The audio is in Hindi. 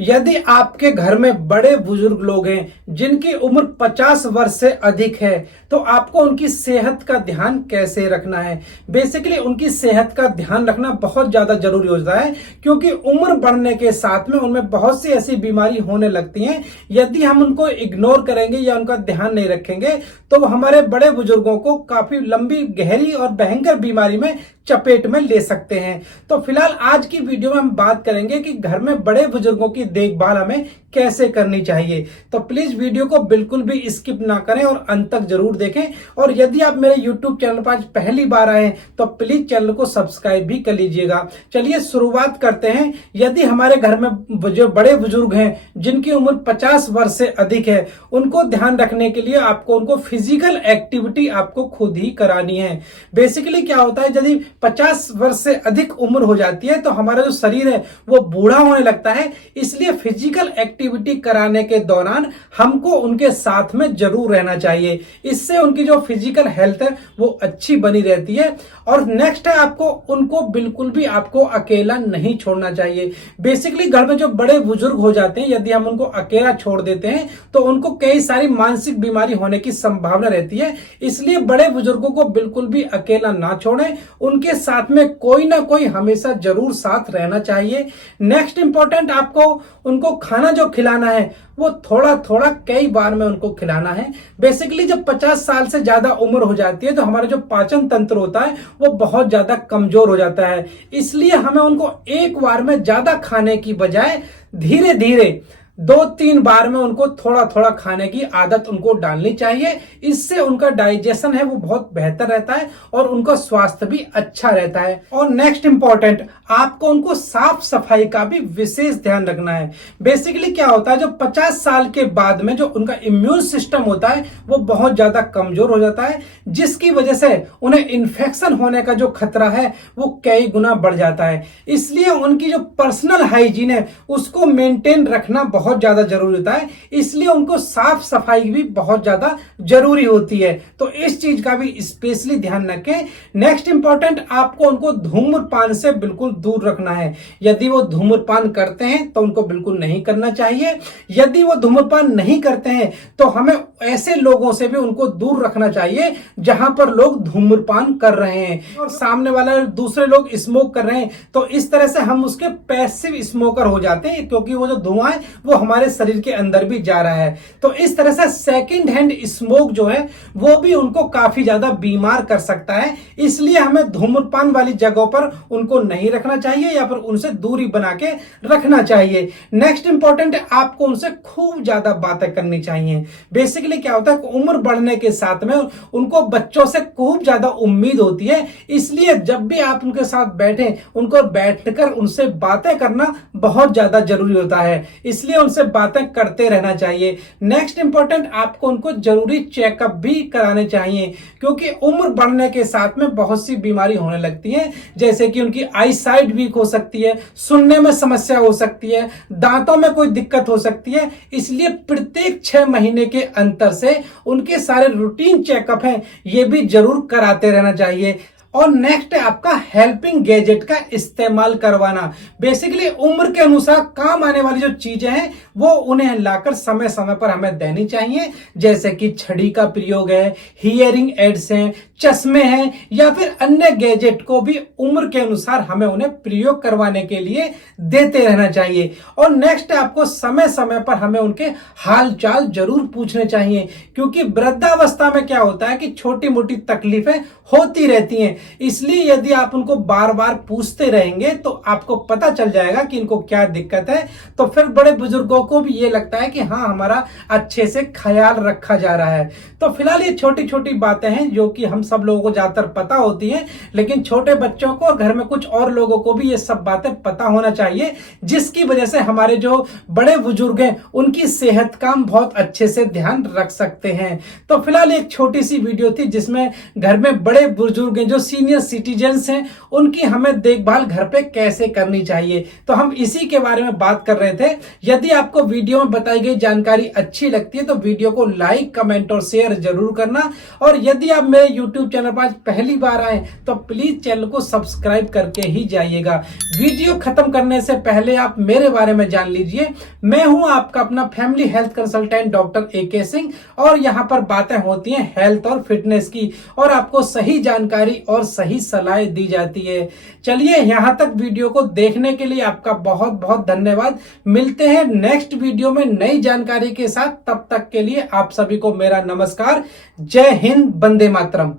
यदि आपके घर में बड़े बुजुर्ग लोग हैं जिनकी उम्र 50 वर्ष से अधिक है तो आपको उनकी सेहत का ध्यान कैसे रखना है। बेसिकली उनकी सेहत का ध्यान रखना बहुत ज्यादा जरूरी होता है क्योंकि उम्र बढ़ने के साथ में उनमें बहुत सी ऐसी बीमारी होने लगती हैं। यदि हम उनको इग्नोर करेंगे या उनका ध्यान नहीं रखेंगे तो हमारे बड़े बुजुर्गों को काफी लंबी गहरी और भयंकर बीमारी में चपेट में ले सकते हैं। तो फिलहाल आज की वीडियो में हम बात करेंगे कि घर में बड़े बुजुर्गों की देखभाल हमें कैसे करनी चाहिए। तो प्लीज वीडियो को बिल्कुल भी स्किप ना करें और अंत तक जरूर देखें। और यदि आप मेरे YouTube चैनल पर आज पहली बार आए तो प्लीज चैनल को सब्सक्राइब भी कर लीजिएगा। चलिए शुरुआत करते हैं। यदि हमारे घर में जो बड़े बुजुर्ग हैं जिनकी उम्र 50 वर्ष से अधिक है उनको ध्यान रखने के लिए आपको उनको फिजिकल एक्टिविटी आपको खुद ही करानी है। बेसिकली क्या होता है, यदि 50 वर्ष से अधिक उम्र हो जाती है तो हमारा जो शरीर है वो बूढ़ा होने लगता है। इसलिए फिजिकल एक्टिविटी कराने के दौरान हमको उनके साथ में जरूर रहना चाहिए। इससे उनकी जो फिजिकल हेल्थ है वो अच्छी बनी रहती है। और नेक्स्ट है, आपको उनको बिल्कुल भी आपको अकेला नहीं छोड़ना चाहिए। बेसिकली घर में जो बड़े बुजुर्ग हो जाते हैं यदि हम उनको अकेला छोड़ देते हैं तो उनको कई सारी मानसिक बीमारी होने की संभावना रहती है। इसलिए बड़े बुजुर्गों को बिल्कुल भी अकेला ना छोड़ें, उनके साथ में कोई ना कोई हमेशा जरूर साथ रहना चाहिए। नेक्स्ट इंपॉर्टेंट, आपको उनको खाना जो खिलाना है वो थोड़ा थोड़ा कई बार में उनको खिलाना है। बेसिकली जब 50 साल से ज्यादा उम्र हो जाती है तो हमारा जो पाचन तंत्र होता है वो बहुत ज्यादा कमजोर हो जाता है। इसलिए हमें उनको एक बार में ज्यादा खाने की बजाय धीरे धीरे 2-3 बार में उनको थोड़ा थोड़ा खाने की आदत उनको डालनी चाहिए। इससे उनका डाइजेशन है वो बहुत बेहतर रहता है और उनका स्वास्थ्य भी अच्छा रहता है। और नेक्स्ट इंपॉर्टेंट, आपको उनको साफ सफाई का भी विशेष ध्यान रखना है। बेसिकली क्या होता है, जो 50 साल के बाद में जो उनका इम्यून सिस्टम होता है वो बहुत ज्यादा कमजोर हो जाता है, जिसकी वजह से उन्हें इन्फेक्शन होने का जो खतरा है वो कई गुना बढ़ जाता है। इसलिए उनकी जो पर्सनल हाइजीन है उसको मेंटेन रखना बहुत ज्यादा जरूरी होता है। इसलिए उनको साफ सफाई भी बहुत ज्यादा जरूरी होती है। तो इस चीज का भी स्पेशली ध्यान रखें। नेक्स्ट इंपॉर्टेंट, आपको उनको धूम्रपान से बिल्कुल दूर रखना है। यदि वो धूम्रपान करते हैं तो उनको बिल्कुल नहीं करना चाहिए। यदि वो धूम्रपान नहीं करते हैं तो हमें ऐसे लोगों से भी उनको दूर रखना चाहिए जहां पर लोग धूम्रपान कर रहे हैं और सामने वाला दूसरे लोग स्मोक कर रहे हैं। तो इस तरह से हम उसके पैसिव स्मोकर हो जाते हैं क्योंकि वो जो धुआं है वो हमारे शरीर के अंदर भी जा रहा है। तो इस तरह से सेकंड हैंड स्मोक जो है वो भी उनको काफी ज्यादा बीमार कर सकता है। इसलिए हमें धूम्रपान वाली जगहों पर उनको नहीं रखना चाहिए या फिर उनसे दूरी बना के रखना चाहिए। नेक्स्ट इंपॉर्टेंट, आपको उनसे खूब ज्यादा बातें करनी चाहिए। बेसिकली क्या होता है, उम्र बढ़ने के साथ में उनको बच्चों से खूब ज्यादा उम्मीद होती है। इसलिए जब भी आप उनके साथ बैठे उनको बैठकर उनसे बातें करना बहुत ज्यादा जरूरी होता है। इसलिए उनसे बातें करते रहना चाहिए। नेक्स्ट इंपॉर्टेंट, आपको उनको जरूरी चेकअप भी कराने चाहिए क्योंकि उम्र बढ़ने के साथ में बहुत सी बीमारी होने लगती है, जैसे कि उनकी आई साइट वीक हो सकती है, सुनने में समस्या हो सकती है, दांतों में कोई दिक्कत हो सकती है। इसलिए प्रत्येक 6 महीने के अंतर से उनके सारे रूटीन चेकअप हैं ये भी जरूर कराते रहना चाहिए। और नेक्स्ट है आपका हेल्पिंग गैजेट का इस्तेमाल करवाना। बेसिकली उम्र के अनुसार काम आने वाली जो चीजें हैं वो उन्हें लाकर समय समय पर हमें देनी चाहिए, जैसे कि छड़ी का प्रयोग है, हियरिंग एड्स हैं, चश्मे हैं या फिर अन्य गैजेट को भी उम्र के अनुसार हमें उन्हें प्रयोग करवाने के लिए देते रहना चाहिए। और नेक्स्ट आपको समय समय पर हमें उनके हाल चाल जरूर पूछने चाहिए क्योंकि वृद्धावस्था में क्या होता है कि छोटी मोटी तकलीफें होती रहती हैं। इसलिए यदि आप उनको बार बार पूछते रहेंगे तो आपको पता चल जाएगा कि इनको क्या दिक्कत है। तो फिर बड़े बुजुर्गों को भी ये लगता है कि हाँ, हमारा अच्छे से ख्याल रखा जा रहा है। तो फिलहाल ये छोटी छोटी बातें हैं जो कि हम सब लोगों को ज्यादातर पता होती हैं, लेकिन छोटे बच्चों को और घर में कुछ और लोगों को भी ये सब बातें पता होना चाहिए, जिसकी वजह से हमारे जो बड़े बुजुर्ग हैं उनकी सेहत का हम बहुत अच्छे से ध्यान रख सकते हैं। तो फिलहाल एक छोटी सी वीडियो थी जिसमें घर में बड़े बुजुर्ग हैं जो सीनियर सिटीजन्स हैं उनकी हमें देखभाल घर पे कैसे करनी चाहिए। तो हम इसी के बारे में बात कर रहे थे। यदि आपको वीडियो में बताई गई जानकारी अच्छी लगती है तो वीडियो को लाइक, कमेंट और शेयर जरूर करना। और यदि आप मेरे यूट्यूब चैनल पर आज पहली बार आए तो प्लीज चैनल को सब्सक्राइब करके ही जाइएगा। वीडियो खत्म करने से पहले आप मेरे बारे में जान लीजिए। मैं हूं आपका अपना family health consultant doctor AK Singh, और यहां पर बातें होती हैं हेल्थ और फिटनेस की, और आपको सही जानकारी और सही सलाह दी जाती है। चलिए, यहां तक वीडियो को देखने के लिए आपका बहुत बहुत धन्यवाद। मिलते हैं नेक्स्ट वीडियो में नई जानकारी के साथ। तब तक के लिए आप सभी को मेरा नमस्कार। जय हिंद, वंदे मातरम।